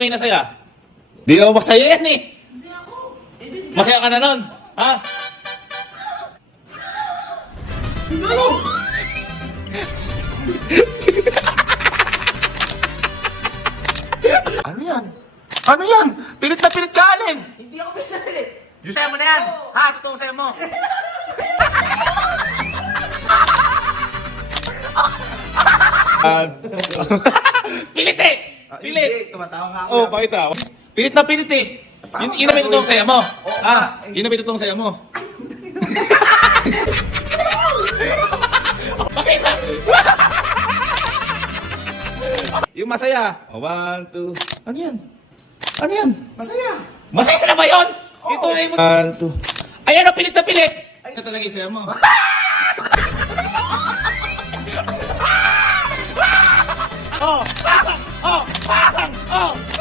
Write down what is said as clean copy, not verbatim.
May nasaya? Di ako masaya yan eh. Hindi ako. Masaya ka na nun. Ha? Ano? Ano yan? Ano yan? Pilit na pilit ka, Alin. Hindi ako pinalit. Diyos mo na yan. Ha? Totoo sa'yo mo. Pilit eh! Pilit! Hindi, tumatawa nga ako. Oh, pakita. Pilit na pilit eh. Yun na may totoong saya mo. Oo Ha? nga. Yun na may totoong saya mo. Pakita! Yung masaya. Oh, 1, 2. Ano yan? Ano yan? Masaya. Masaya na ba yun? Oo. Ito na yung... 1, 2. Ayan o, pilit na pilit! Ay, ito talaga yung saya mo. Oh! Oh! Oh! Oh!